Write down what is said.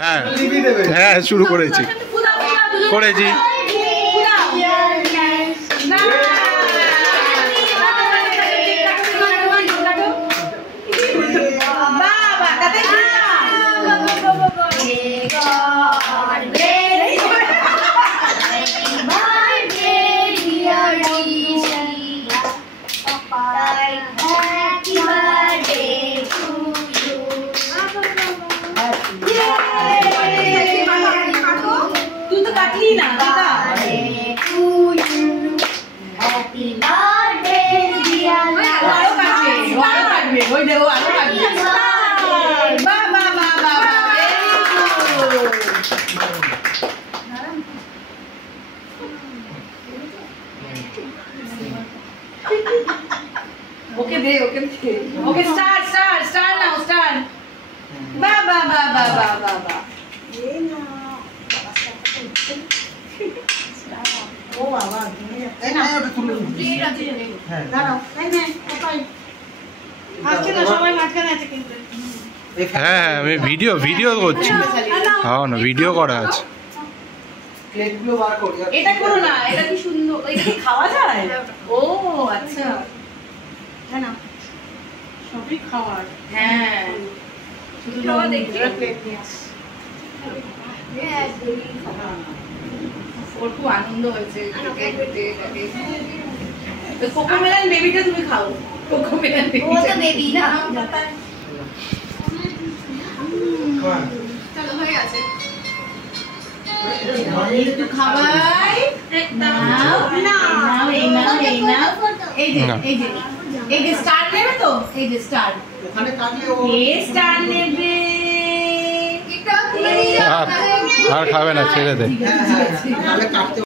হ্যাঁ হ্যাঁ শুরু করেছি করেছি ओके दे ओके स्टार्ट नाउ स्टार्ट बा बा बा बा बा बा बा ये ना ओ बाबा এই না ওটা তুলে প্লেট আছে হ্যাঁ দাঁড়াও এই নে ওটাই আজকে তো সবাই মাঝখানে আছে কিন্তু হ্যাঁ আমি ভিডিও করছি হ্যাঁ না ভিডিও করা আছে প্লেটগুলো বার করি এটা করো না এটা কি সুন্দর এটা কি খাওয়া যায় ও আচ্ছা হ্যাঁ না সবই খাওয়ার হ্যাঁ শুধু খাওয়া দেখি প্লেট নিয়ে ওর খুব আনন্দ হয়েছে কোকোমেলান বেবিটা তুমি খাও কোকোমেলান বেবি ও তো বেবি না চলো হয়ে গেছে একটু খাবাই নাও এই যে স্টার নেবে তো এই যে স্টার ওখানে কাটলে ও এই স্টার নেবে আর খাবে না ছেড়ে দে।